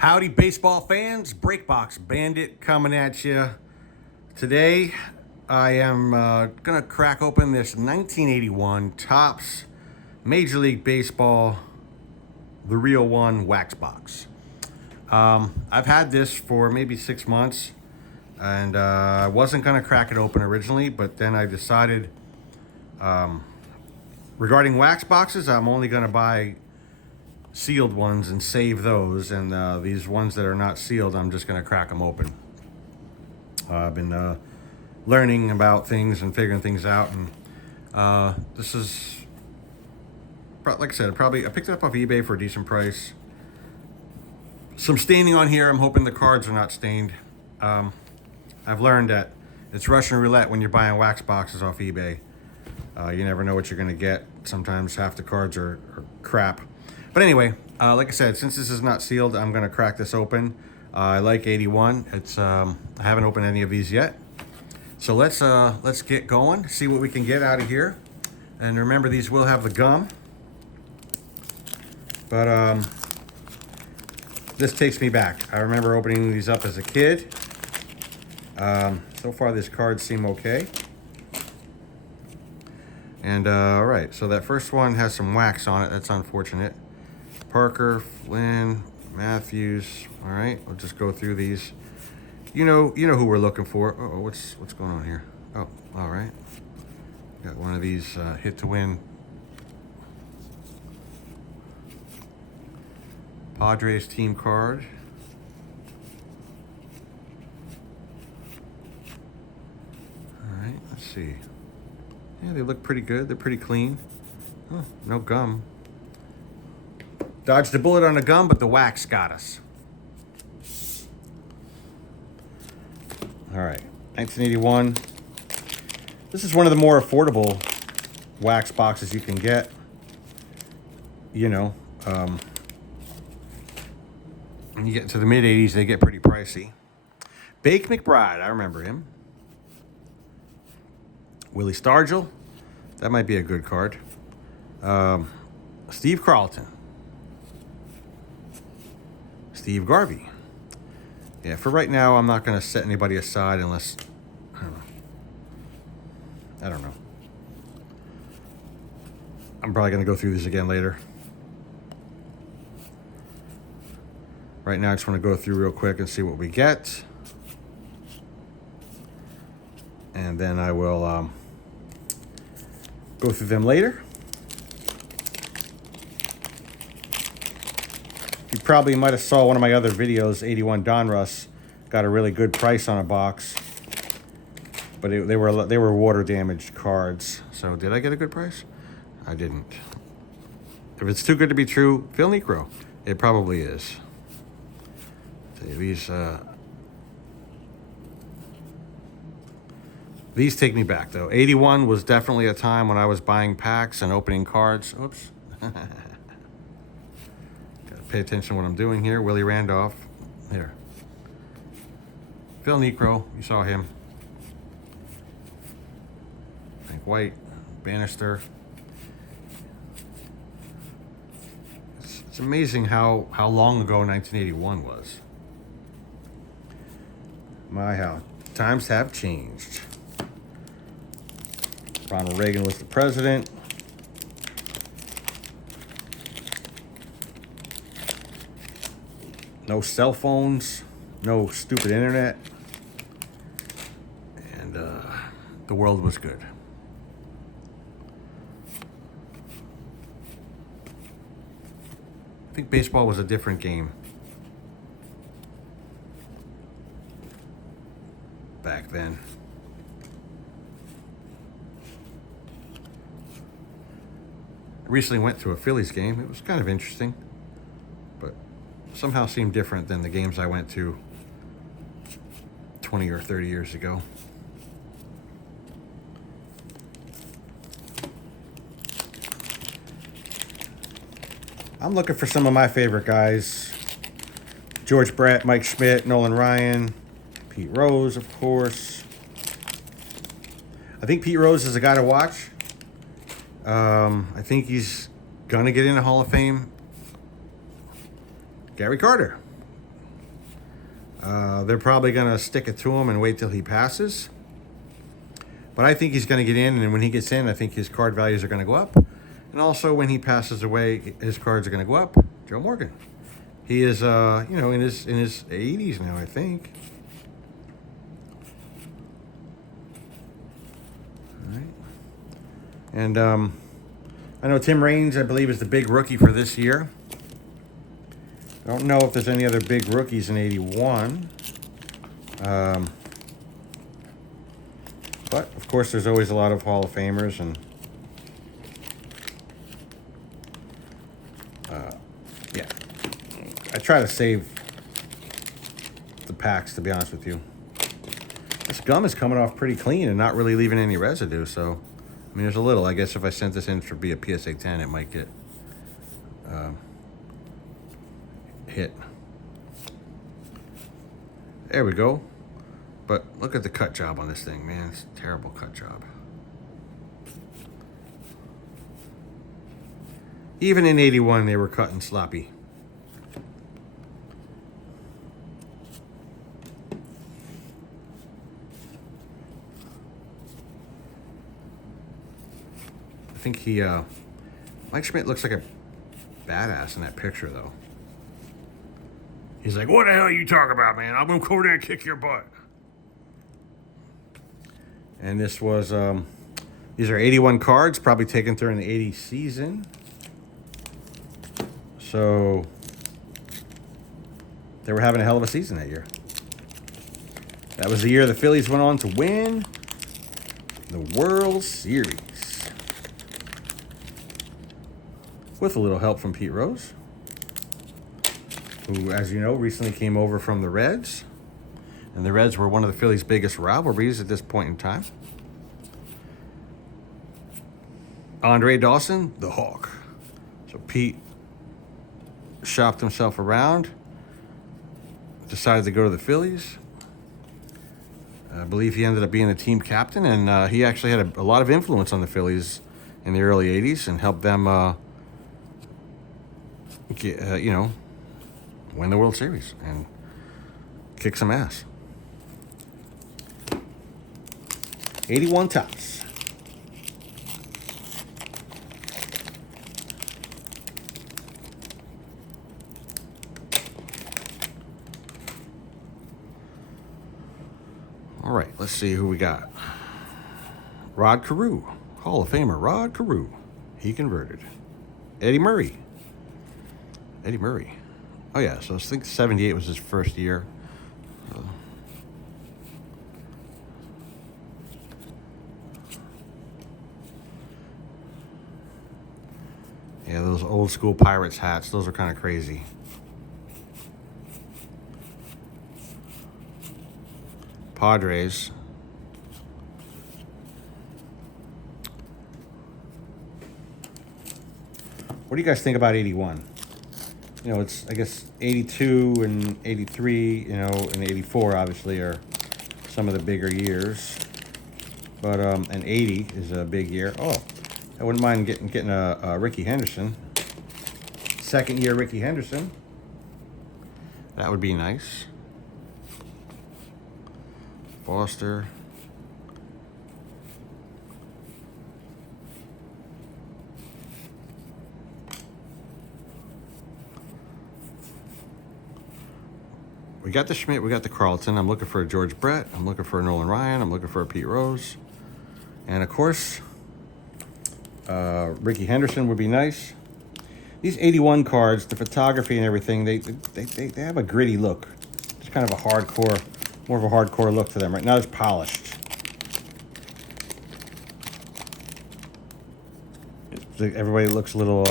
Howdy, baseball fans. Breakbox Bandit coming at you. Today, I am going to crack open this 1981 Topps Major League Baseball, the real one, wax box. I've had this for maybe 6 months, and I wasn't going to crack it open originally, but then I decided, regarding wax boxes, I'm only going to buy sealed ones and save those, and these ones that are not sealed, I'm just going to crack them open. I've been learning about things and figuring things out, and this is, like I said, I picked it up off eBay for a decent price. Some staining on here. I'm hoping the cards are not stained. I've learned that it's Russian roulette when you're buying wax boxes off eBay. You never know what you're going to get. Sometimes half the cards are crap. But anyway, like I said, since this is not sealed, I'm going to crack this open. I like 81. I haven't opened any of these yet. So let's get going, see what we can get out of here. And remember, these will have the gum. But this takes me back. I remember opening these up as a kid. So far, these cards seem okay. And all right, so that first one has some wax on it. That's unfortunate. Parker, Flynn, Matthews. All right, we'll just go through these. You know who we're looking for. Oh, what's going on here? Oh, all right. Got one of these hit to win. Padres team card. All right, let's see. Yeah, they look pretty good. They're pretty clean. Oh, no gum. Dodged a bullet on the gum, but the wax got us. All right, 1981. This is one of the more affordable wax boxes you can get. When you get to the mid-'80s, they get pretty pricey. Bake McBride, I remember him. Willie Stargell, that might be a good card. Steve Carlton. Steve Garvey. Yeah, for right now, I'm not going to set anybody aside unless, I don't know. I'm probably going to go through these again later. Right now, I just want to go through real quick and see what we get. And then I will go through them later. You probably might have saw one of my other videos, 81 Donruss, got a really good price on a box. But they were water damaged cards. So did I get a good price? I didn't. If it's too good to be true, Phil Niekro. It probably is. These take me back, though. 81 was definitely a time when I was buying packs and opening cards. Oops. Gotta pay attention to what I'm doing here. Willie Randolph. Here. Phil Niekro. You saw him. Frank White. Bannister. It's amazing how long ago 1981 was. How times have changed. Ronald Reagan was the president. No cell phones, no stupid internet, and the world was good. I think baseball was a different game back then. I recently went to a Phillies game. It was kind of interesting, but somehow seemed different than the games I went to 20 or 30 years ago. I'm looking for some of my favorite guys. George Brett, Mike Schmidt, Nolan Ryan, Pete Rose, of course. I think Pete Rose is a guy to watch. I think he's going to get in the Hall of Fame. Gary Carter. They're probably going to stick it to him and wait till he passes. But I think he's going to get in, and when he gets in, I think his card values are going to go up. And also, when he passes away, his cards are going to go up. Joe Morgan. He is, in his 80s now, I think. All right. And I know Tim Raines, I believe, is the big rookie for this year. I don't know if there's any other big rookies in 81. But, of course, there's always a lot of Hall of Famers. And yeah, I try to save the packs, to be honest with you. This gum is coming off pretty clean and not really leaving any residue. So, I mean, there's a little. I guess if I sent this in for be a PSA 10, it might get hit. There we go. But look at the cut job on this thing, man. It's a terrible cut job. Even in 81, they were cutting sloppy. I think Mike Schmidt looks like a badass in that picture, though. He's like, what the hell are you talking about, man? I'm going to go over there and kick your butt. And this was, these are 81 cards, probably taken during the 80 season. So, they were having a hell of a season that year. That was the year the Phillies went on to win the World Series. With a little help from Pete Rose, who, as you know, recently came over from the Reds. And the Reds were one of the Phillies' biggest rivalries at this point in time. Andre Dawson, the Hawk. So Pete shopped himself around, decided to go to the Phillies. I believe he ended up being the team captain, and he actually had a lot of influence on the Phillies in the early 80s and helped them, win the World Series and kick some ass. 81 Topps. All right, let's see who we got. Rod Carew, Hall of Famer Rod Carew. He converted. Eddie Murray. Oh, yeah, so I think 78 was his first year. Yeah, those old school Pirates hats, those are kind of crazy. Padres. What do you guys think about 81? You know, it's, I guess, 82 and 83, and 84, obviously, are some of the bigger years. But, and 80 is a big year. Oh, I wouldn't mind getting a Rickey Henderson. Second year Rickey Henderson. That would be nice. Foster. We got the Schmidt, we got the Carlton. I'm looking for a George Brett. I'm looking for a Nolan Ryan. I'm looking for a Pete Rose. And, of course, Rickey Henderson would be nice. These 81 cards, the photography and everything, they have a gritty look. It's kind of a hardcore, more of a hardcore look to them. Right now it's polished. Everybody looks a little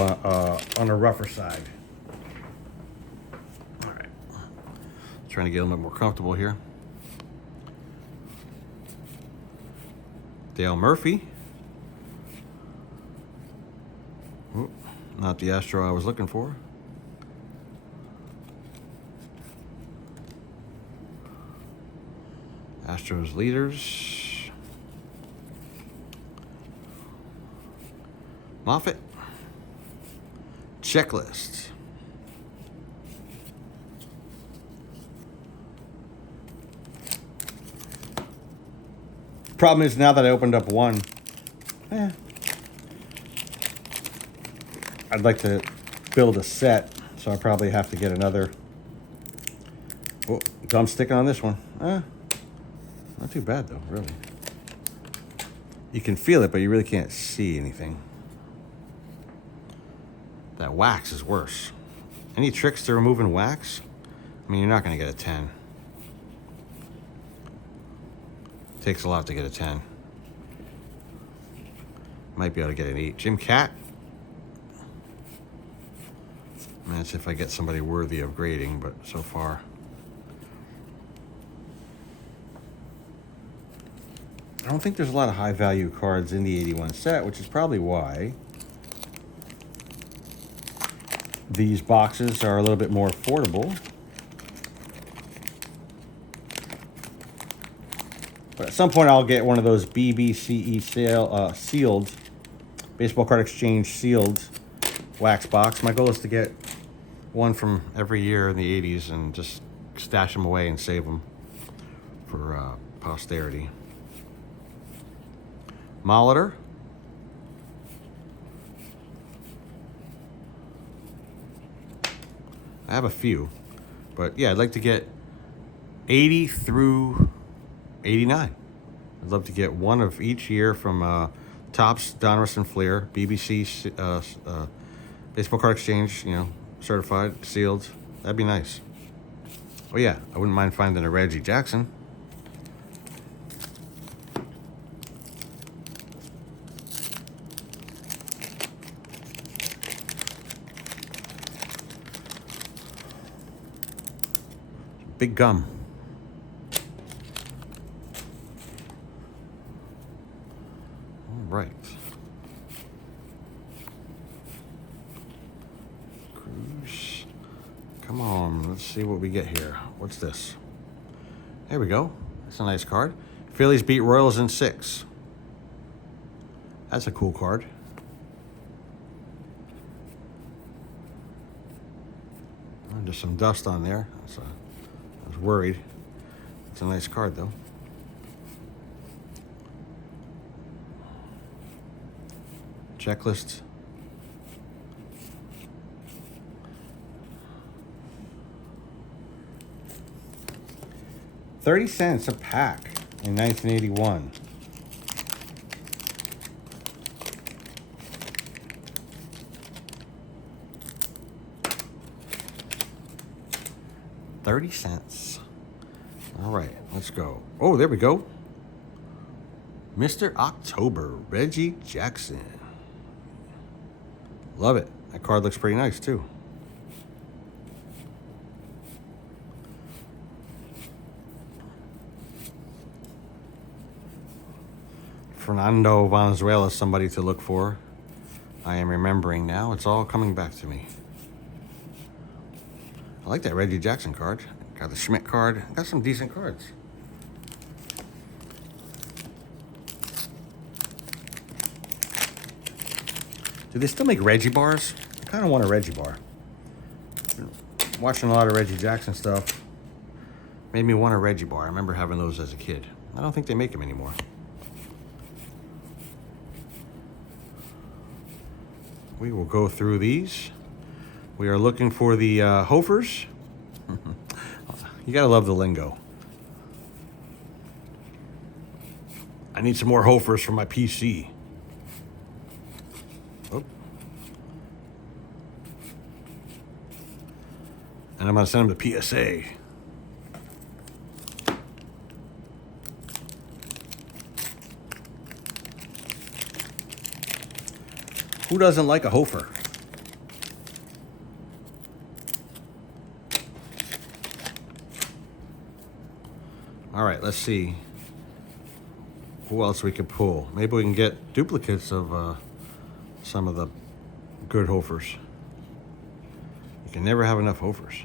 on the rougher side. All right. Trying to get a little bit more comfortable here. Dale Murphy. Ooh, not the Astro I was looking for. Astros leaders. Moffitt. Checklist. Problem is, now that I opened up one, I'd like to build a set, so I probably have to get another. Oh, gum sticking on this one. Not too bad though, really. You can feel it, but you really can't see anything. That wax is worse. Any tricks to removing wax? I mean, you're not going to get a 10. Takes a lot to get a 10. Might be able to get an 8. Jim Cat. That's if I get somebody worthy of grading, but so far. I don't think there's a lot of high value cards in the 81 set, which is probably why these boxes are a little bit more affordable. But at some point I'll get one of those BBCE sealed, Baseball Card Exchange sealed wax box. My goal is to get one from every year in the 80s and just stash them away and save them for posterity. Molitor. I have a few, but yeah, I'd like to get 80 through 89. I'd love to get one of each year from Topps, Donruss and Fleer, BBC, Baseball Card Exchange, you know, certified, sealed. That'd be nice. Oh yeah, I wouldn't mind finding a Reggie Jackson. Big gum. All right. Cruz. Come on, let's see what we get here. What's this? There we go. That's a nice card. Phillies beat Royals in 6. That's a cool card. There's some dust on there. I was worried. It's a nice card, though. Checklist. $0.30 a pack in 1981. $0.30. All right, let's go. Oh, there we go. Mr. October, Reggie Jackson. Love it. That card looks pretty nice, too. Fernando Valenzuela, somebody to look for. I am remembering now. It's all coming back to me. I like that Reggie Jackson card. Got the Schmidt card. Got some decent cards. Do they still make Reggie bars? I kind of want a Reggie bar. Watching a lot of Reggie Jackson stuff made me want a Reggie bar. I remember having those as a kid. I don't think they make them anymore. We will go through these. We are looking for the Hofers. You gotta love the lingo. I need some more Hofers for my PC. Oh. And I'm gonna send them to PSA. Who doesn't like a Hofer? All right, let's see who else we could pull. Maybe we can get duplicates of some of the good Hofers. You can never have enough Hofers.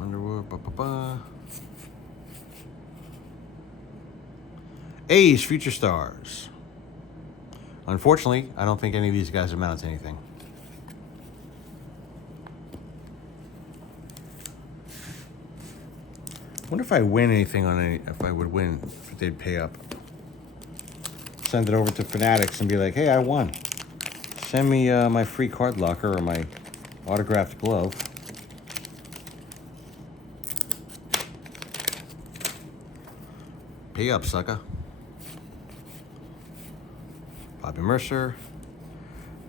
Underwood, A's Future Stars. Unfortunately, I don't think any of these guys amount to anything. wonder if I win anything on any. If I would win, if they'd pay up. Send it over to Fanatics and be like, "Hey, I won. Send me my free card locker or my autographed glove." Pay up, sucker. Bobby Mercer,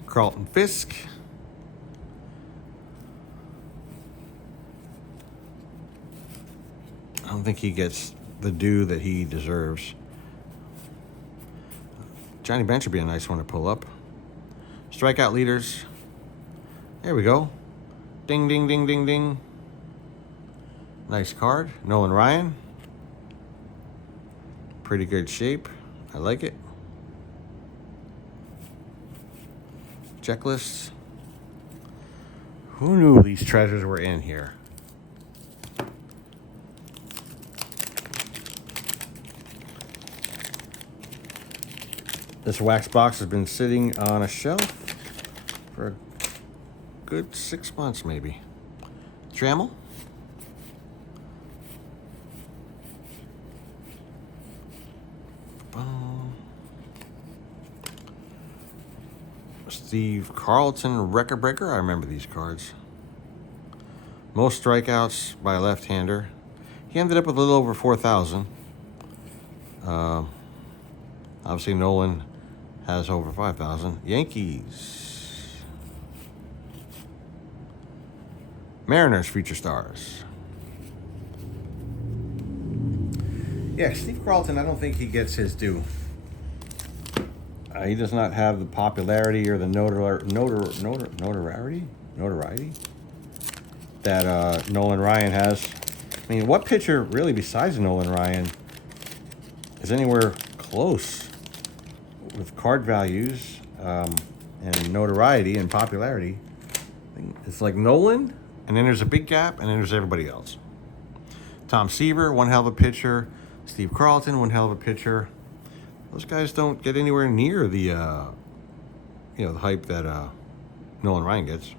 Carlton Fisk. I don't think he gets the due that he deserves. Johnny Bench would be a nice one to pull up. Strikeout leaders. There we go. Ding, ding, ding, ding, ding. Nice card. Nolan Ryan. Pretty good shape. I like it. Checklists. Who knew these treasures were in here? This wax box has been sitting on a shelf for a good 6 months, maybe. Trammell. Steve Carlton, record breaker. I remember these cards. Most strikeouts by a left-hander. He ended up with a little over 4,000. Obviously, Nolan has over 5,000. Yankees. Mariners feature stars. Yeah, Steve Carlton, I don't think he gets his due. He does not have the popularity or the notoriety that Nolan Ryan has. I mean, what pitcher really besides Nolan Ryan is anywhere close with card values and notoriety and popularity? It's like Nolan, and then there's a big gap, and then there's everybody else. Tom Seaver, one hell of a pitcher. Steve Carlton, one hell of a pitcher. Those guys don't get anywhere near the, the hype that Nolan Ryan gets.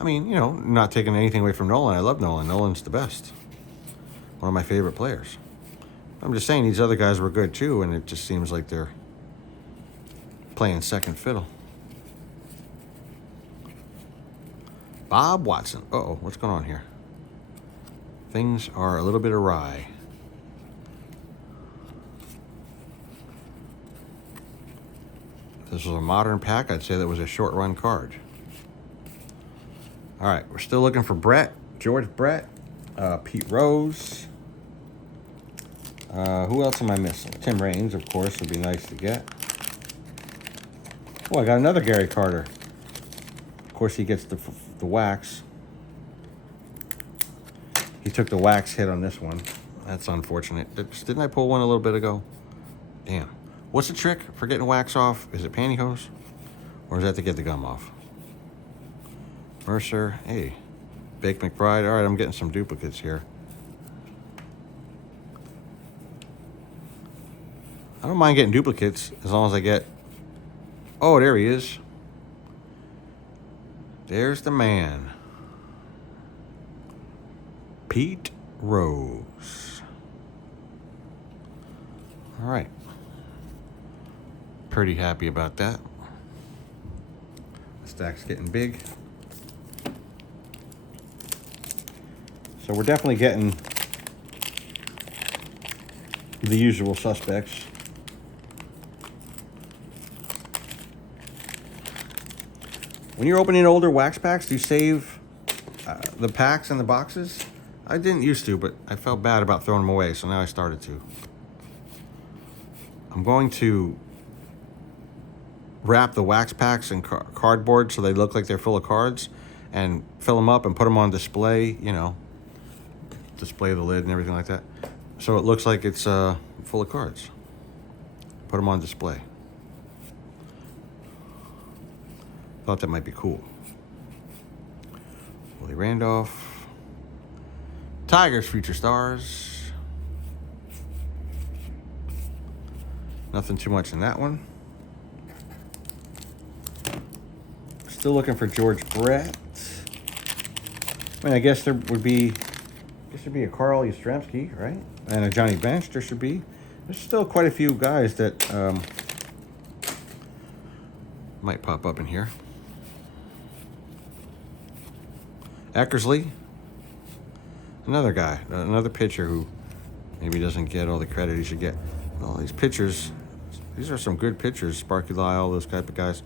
I mean, not taking anything away from Nolan. I love Nolan. Nolan's the best. One of my favorite players. I'm just saying these other guys were good too, and it just seems like they're playing second fiddle. Bob Watson. Uh-oh, what's going on here? Things are a little bit awry. If this was a modern pack, I'd say that was a short run card. All right, we're still looking for Brett, George Brett, Pete Rose. Who else am I missing? Tim Raines, of course, would be nice to get. Oh, I got another Gary Carter. Of course, he gets the wax. He took the wax hit on this one. That's unfortunate. Didn't I pull one a little bit ago? Damn. What's the trick for getting wax off? Is it pantyhose? Or is that to get the gum off? Mercer. Hey. Bake McBride. All right, I'm getting some duplicates here. I don't mind getting duplicates as long as I get... Oh, there he is. There's the man. Pete Rose. All right. Pretty happy about that. The stack's getting big. So we're definitely getting the usual suspects. When you're opening older wax packs, do you save the packs and the boxes? I didn't used to, but I felt bad about throwing them away, so now I started to. I'm going to wrap the wax packs in cardboard so they look like they're full of cards and fill them up and put them on display, display the lid and everything like that. So it looks like it's full of cards. Put them on display. Thought that might be cool. Willie Randolph. Tigers feature stars. Nothing too much in that one. Still looking for George Brett. I mean, I guess there would be There should be a Carl Yastrzemski, right? And a Johnny Bench. There should be. There's still quite a few guys that might pop up in here. Eckersley, another guy, another pitcher who maybe doesn't get all the credit he should get. All these pitchers, these are some good pitchers. Sparky Lyle, those type of guys.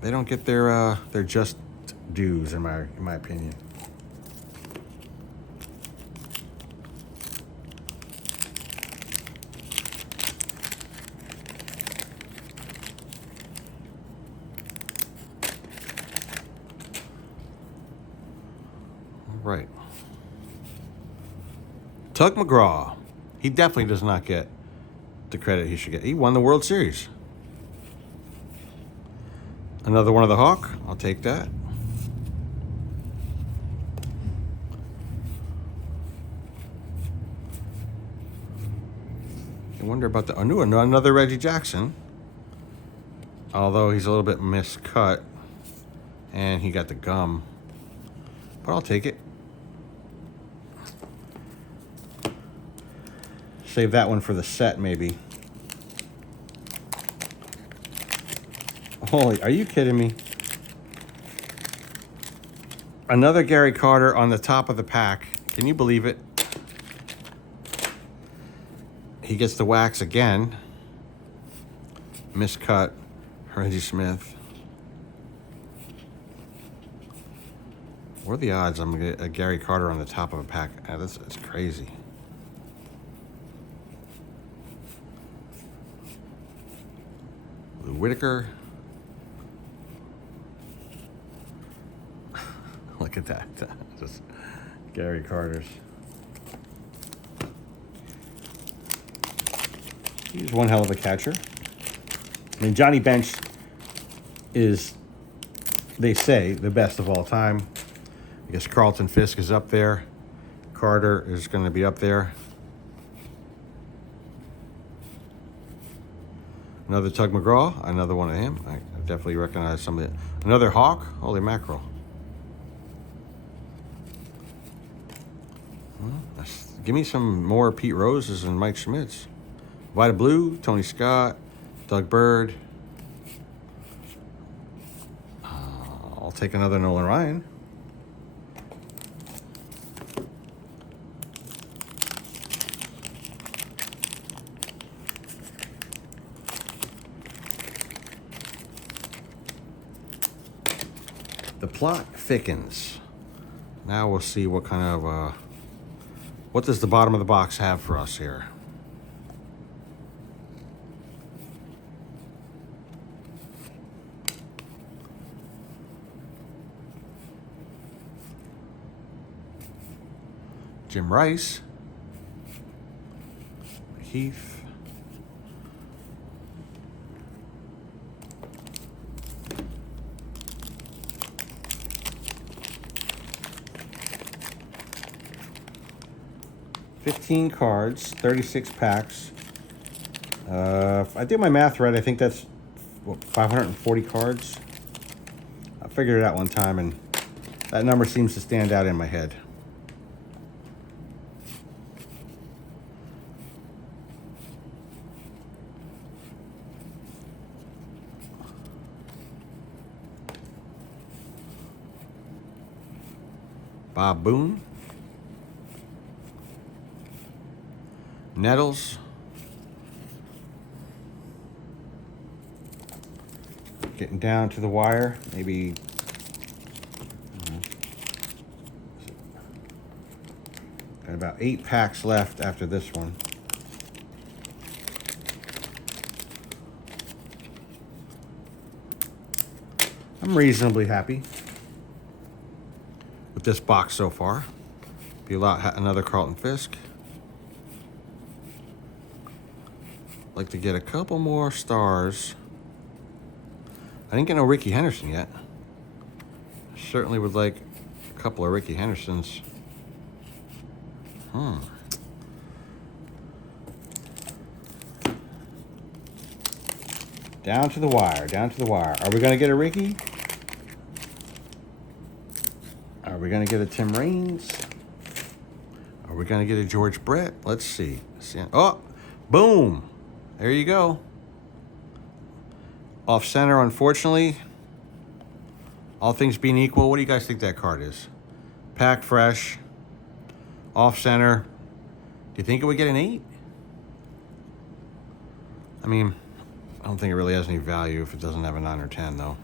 They don't get their just dues, in my opinion. Right. Tug McGraw. He definitely does not get the credit he should get. He won the World Series. Another one of the Hawk. I'll take that. I wonder about the another Reggie Jackson. Although he's a little bit miscut. And he got the gum. But I'll take it. Save that one for the set, maybe. Holy, are you kidding me? Another Gary Carter on the top of the pack. Can you believe it? He gets the wax again. Miscut. Reggie Smith. What are the odds I'm going to get a Gary Carter on the top of a pack? That's crazy. Lou Whitaker. Look at that. Just Gary Carter's. He's one hell of a catcher. I mean, Johnny Bench is, they say, the best of all time. I guess Carlton Fisk is up there. Carter is going to be up there. Another Tug McGraw, another one of him. I definitely recognize some of it. Another Hawk. Holy mackerel. Well, give me some more Pete Roses and Mike Schmitz. Vida Blue, Tony Scott, Doug Bird. I'll take another Nolan Ryan. The plot thickens. Now we'll see what kind of, what does the bottom of the box have for us here? Jim Rice. Heath. $15 cards, 36 packs. If I did my math right, I think that's, what, 540 cards? I figured it out one time, and that number seems to stand out in my head. Bob Boone. Nettles. Getting down to the wire. Maybe got about 8 packs left after this one. I'm reasonably happy with this box so far. Be a lot. Another Carlton Fisk. Like to get a couple more stars. I didn't get no Ricky Henderson yet. Certainly would like a couple of Ricky Hendersons. Down to the wire, down to the wire. Are we going to get a Ricky? Are we going to get a Tim Raines? Are we going to get a George Brett? Let's see. Oh, boom. There you go. Off center, unfortunately. All things being equal, what do you guys think that card is? Pack fresh. Off center. Do you think it would get an 8? I mean, I don't think it really has any value if it doesn't have a 9 or 10, though.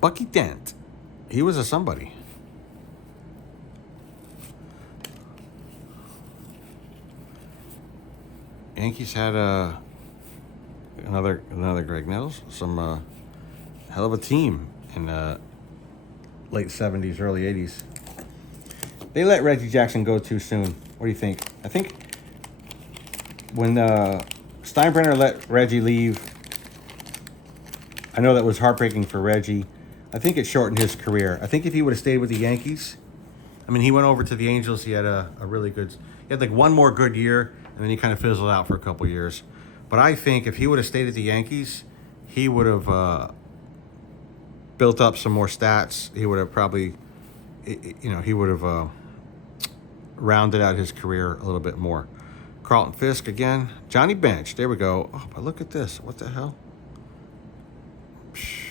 Bucky Dent. He was a somebody. Yankees had another Greg Nettles. Some hell of a team in late 70s, early 80s. They let Reggie Jackson go too soon. What do you think? I think when Steinbrenner let Reggie leave, I know that was heartbreaking for Reggie. I think it shortened his career. I think if he would have stayed with the Yankees, I mean, he went over to the Angels. He had a really good, he had like one more good year, and then he kind of fizzled out for a couple years. But I think if he would have stayed at the Yankees, he would have built up some more stats. He would have probably, he would have rounded out his career a little bit more. Carlton Fisk again. Johnny Bench. There we go. Oh, but look at this. What the hell? Psh,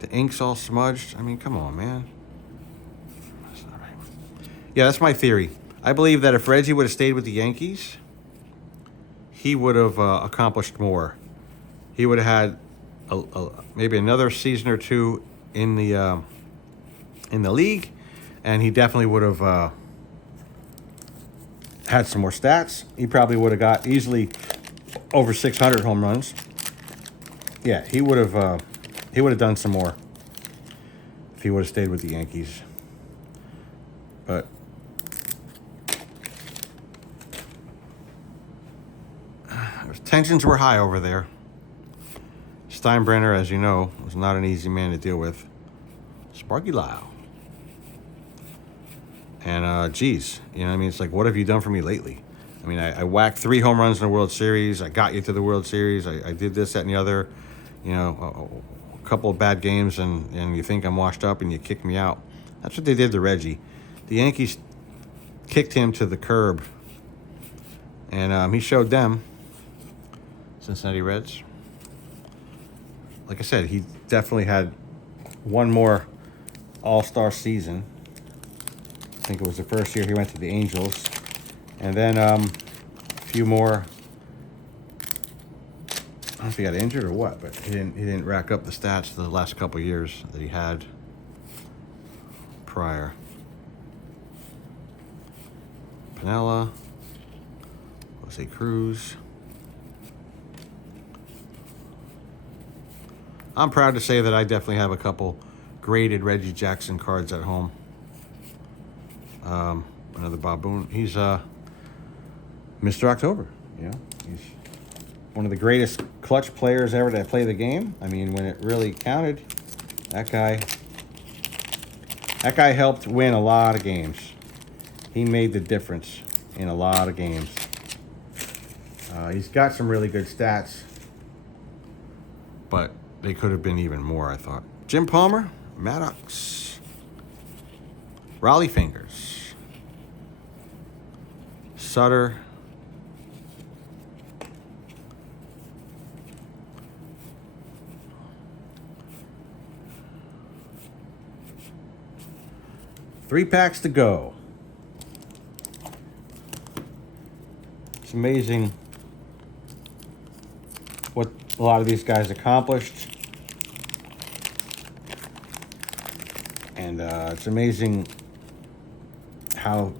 the ink's all smudged. I mean, come on, man. That's not right. Yeah, that's my theory. I believe that if Reggie would have stayed with the Yankees, he would have accomplished more. He would have had maybe another season or two in the league, and he definitely would have had some more stats. He probably would have got easily over 600 home runs. Yeah, he would have done some more if he would have stayed with the Yankees. But tensions were high over there. Steinbrenner, as you know, was not an easy man to deal with. Sparky Lyle. And, geez, you know what I mean? It's like, what have you done for me lately? I mean, I whacked 3 home runs in the World Series. I got you to the World Series. I did this, that, and the other. You know, a couple of bad games, and you think I'm washed up, and you kick me out. That's what they did to Reggie. The Yankees kicked him to the curb, and he showed them. Cincinnati Reds. Like I said, he definitely had one more all-star season. I think it was the first year he went to the Angels. And then a few more. I don't know if he got injured or what, but he didn't rack up the stats the last couple of years that he had prior. Pinella, Jose Cruz. I'm proud to say that I definitely have a couple graded Reggie Jackson cards at home. Another Bob Boone. He's Mr. October. You know, he's one of the greatest clutch players ever to play the game. I mean, when it really counted, that guy helped win a lot of games. He made the difference in a lot of games. He's got some really good stats, but they could have been even more, I thought. Jim Palmer, Maddox, Raleigh Fingers, Sutter, three packs to go. It's amazing what a lot of these guys accomplished. And it's amazing how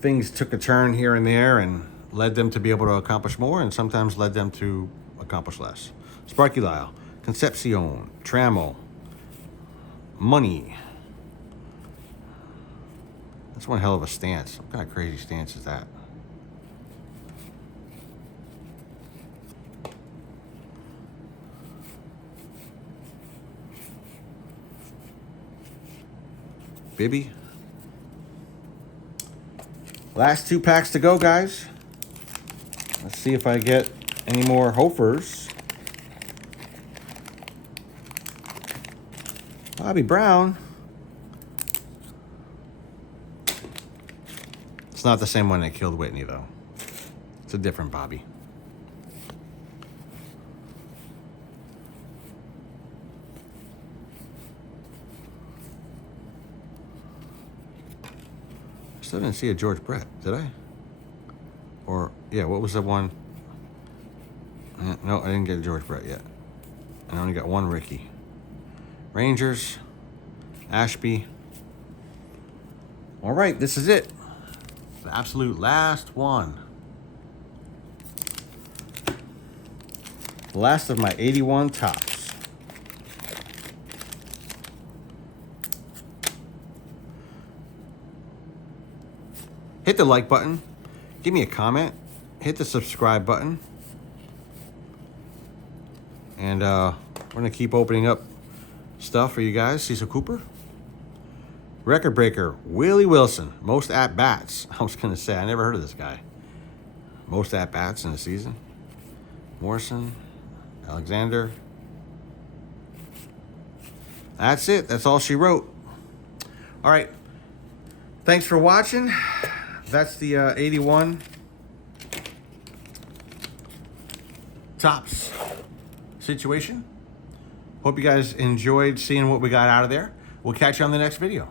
things took a turn here and there and led them to be able to accomplish more, and sometimes led them to accomplish less. Sparky Lyle, Concepcion, Trammell, Money. That's one hell of a stance. What kind of crazy stance is that? Bibby. Last 2 packs to go, guys. Let's see if I get any more Hofers. Bobby Brown. It's not the same one that killed Whitney, though. It's a different Bobby. Still didn't see a George Brett, did I? Or, yeah, what was the one? No, I didn't get a George Brett yet. I only got one Ricky. Rangers, Ashby. All right, this is it. The absolute last one. Last of my 81 tops. Hit the like button. Give me a comment. Hit the subscribe button. And we're going to keep opening up stuff for you guys. Cecil Cooper. Record breaker, Willie Wilson. Most at-bats. I was going to say, I never heard of this guy. Most at-bats in the season. Morrison. Alexander. That's it. That's all she wrote. All right. Thanks for watching. That's the 81 tops situation. Hope you guys enjoyed seeing what we got out of there. We'll catch you on the next video.